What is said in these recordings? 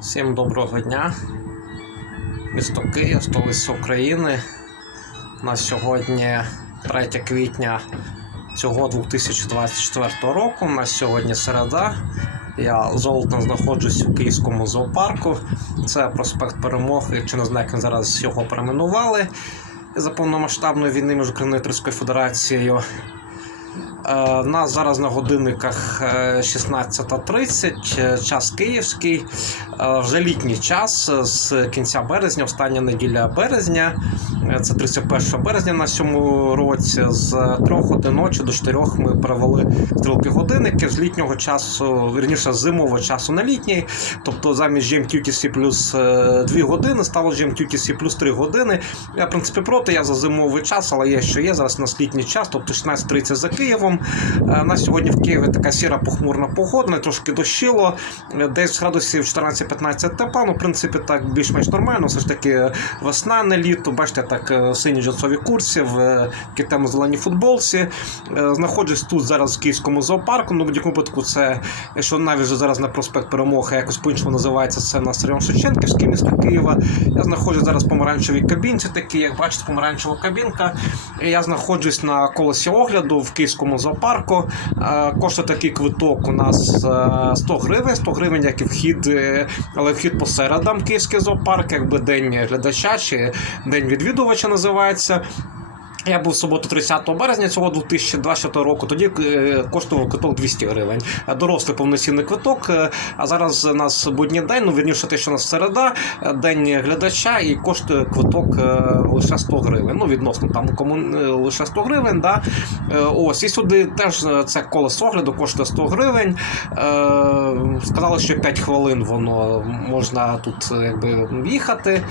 Всім доброго дня. Місто Київ, столиця України. У нас сьогодні 3 квітня цього 2024 року. У нас сьогодні середа. Я золотом знаходжусь у Київському зоопарку. Це проспект Перемоги, якщо не знаю, як зараз його перейменували за повномасштабної війни між Україною та Російською Федерацією. Е, У нас зараз на годинниках е, 16.30, е, час київський, Е, вже літній час е, з кінця березня, остання неділя березня. Е, Це 31 березня на цьому році. З 3 годин ночі до 4 ми перевели стрілки годинників з літнього часу, вірніше з зимового часу на літній. Тобто замість GMQTC плюс 2 години стало GMQTC плюс 3 години. Я, в принципі, проти, я за зимовий час, але є що є. Зараз у нас літній час, тобто 16.30 за Києвом. Е, На сьогодні в Києві така сіра похмурна погода, трошки дощило, е, десь градусів 14-15 тепла. Ну, в принципі, так більш-менш нормально. Все ж таки весна, не літо. Бачите, так е, сині джинсові курси, в е, такій темно-зеленій футболці. Е, Знаходжусь тут зараз в Київському зоопарку. Ну, в будь-якому випадку, це якщо навіть вже зараз на проспект Перемоги, якось по-іншому називається це на район Шевченківський, місто Києва. Я знаходжусь зараз в помаранчевій кабінці, такі, як бачите, помаранчева кабінка. Я знаходжусь на колесі огляду в Київському зоопарку. Коштує такий квиток у нас е, 100 гривень, 100 гривень, як і вхід, але вхід по середам Київський зоопарк, якби день глядача чи день відвідувача називається. Я був в суботу 30 березня цього 2024 року. Тоді е, коштував квиток 200 гривень. Е, Дорослий повноцінний квиток. е, А зараз у нас будній день, ну вірніше те, що у нас середа, день глядача, і коштує квиток лише 100 гривень. Ну, відносно там кому лише 100 гривень. Да? Ось і сюди теж це колесо огляду коштує 100 гривень. Сказали, що 5 хвилин воно можна тут якби їхати.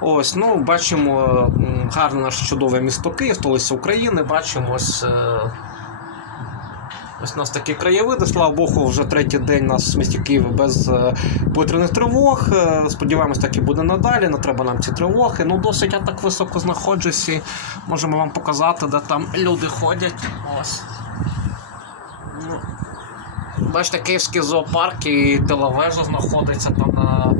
Ось, ну бачимо гарне наше чудове місто Київ, столиця України. Бачимо ось. е, Ось у нас такі краєвиди, слава Богу, вже третій день у нас в місті Києві без е, повітряних тривог. Е, Сподіваємось, так і буде надалі. Не треба нам ці тривоги. Ну, досить я так високо знаходжусь і можемо вам показати, де там люди ходять. Ось. Ну, Бачите, Київський зоопарк і телевежа знаходиться там на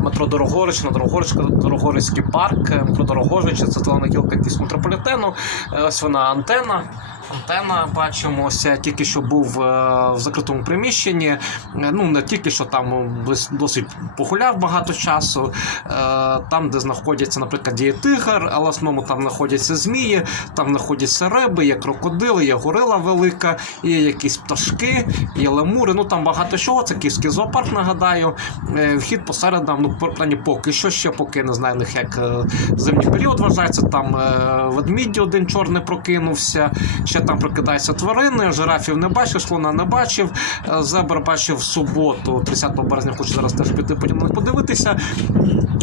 метро Дорогорич, на Дорогоричка, Дорогорицький парк, е, метро Дорогорич, це зелена Київського метрополітену. Е, Ось вона антена. Антена, бачимо, ось тільки що був е, в закритому приміщенні. Е, Ну, не тільки що там досить погуляв багато часу. Е, Там, де знаходяться, наприклад, є тигр, але основному там знаходяться змії, там знаходяться риби, є крокодили, є горила велика, є якісь пташки, є лемури. Ну там багато чого. Це київський зоопарк, нагадаю. Е, Вхід посередам, ну, плані поки що ще, поки не знаю, них як е, зимній період вважається. Там е, ведмідь один чорний прокинувся, ще там прокидаються тварини, жирафів не бачив, слона не бачив. Е, Зебр бачив в суботу, 30 березня, хочу зараз теж піти потім подивитися.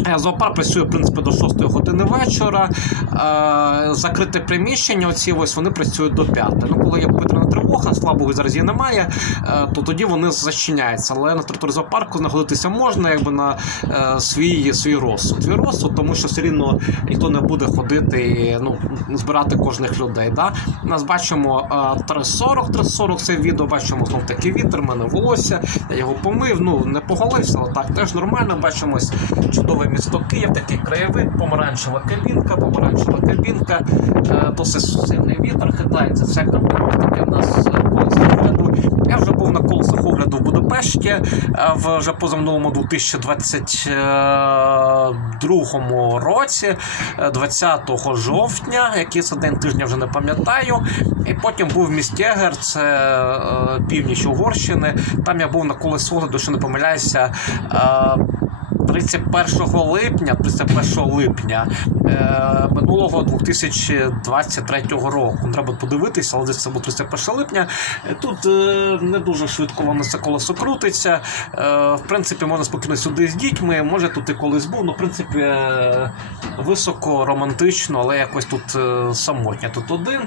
Е, Зоопарк працює в принципі до 6 години вечора. Е, Закрите приміщення, оці ось вони працюють до 5. Ну, коли є повітряна тривога, слава Богу, зараз її немає, то тоді вони зачиняються. Але на території зоопарку знаходитися можна якби на свій, свій розсуд. Свій розсуд, тому що все рівно ніхто не буде ходити і ну, збирати кожних людей. Да? Нас бачимо е, 340, 340 це відео, бачимо знов таки вітер, мене волосся, я його помив, ну не поголився, але так теж нормально. Бачимо ось чудове місто Київ, такий краєвид, помаранчева кабінка, помаранчева кабінка, е, досить сильний вітер, хитається вся кабінка, таке в нас е. Вже був на колесах огляду в Будапешті е, вже позаминулому 2022 році, е, 20 жовтня, який це день тижня вже не пам'ятаю. І потім був в Містєгер, це е, північ Угорщини. Там я був на колесі огляду, що не помиляюся. Е, 31 липня, 31 липня е, минулого 2023 року. Треба подивитися, але десь це був 31 липня. Е, Тут е, не дуже швидко воно це колесо крутиться. Е, в принципі, можна спокійно сюди з дітьми. Може тут і колись був. Ну, в принципі, е, високо, романтично, але якось тут е, самотня. Тут один.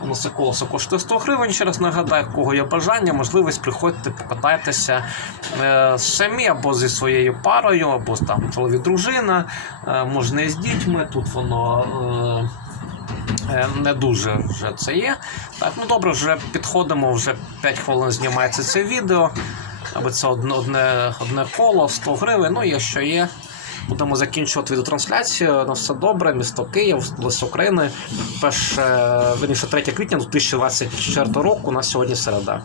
Воно це колесо коштує 100 гривень. Ще раз нагадаю, кого є бажання, можливість приходьте, покатайтеся е, самі або зі своєю парою, або там чоловік дружина, е, можна і з дітьми. Тут воно. Е, е, не дуже вже це є. Так, ну добре, вже підходимо, вже 5 хвилин знімається це відео. аби це одне, одне, одне коло, 100 гривень. Ну, якщо є, будемо закінчувати відеотрансляцію. На все добре, місто Київ, столиця України. Перше, верніше, 3 квітня 2024 року, на сьогодні середа.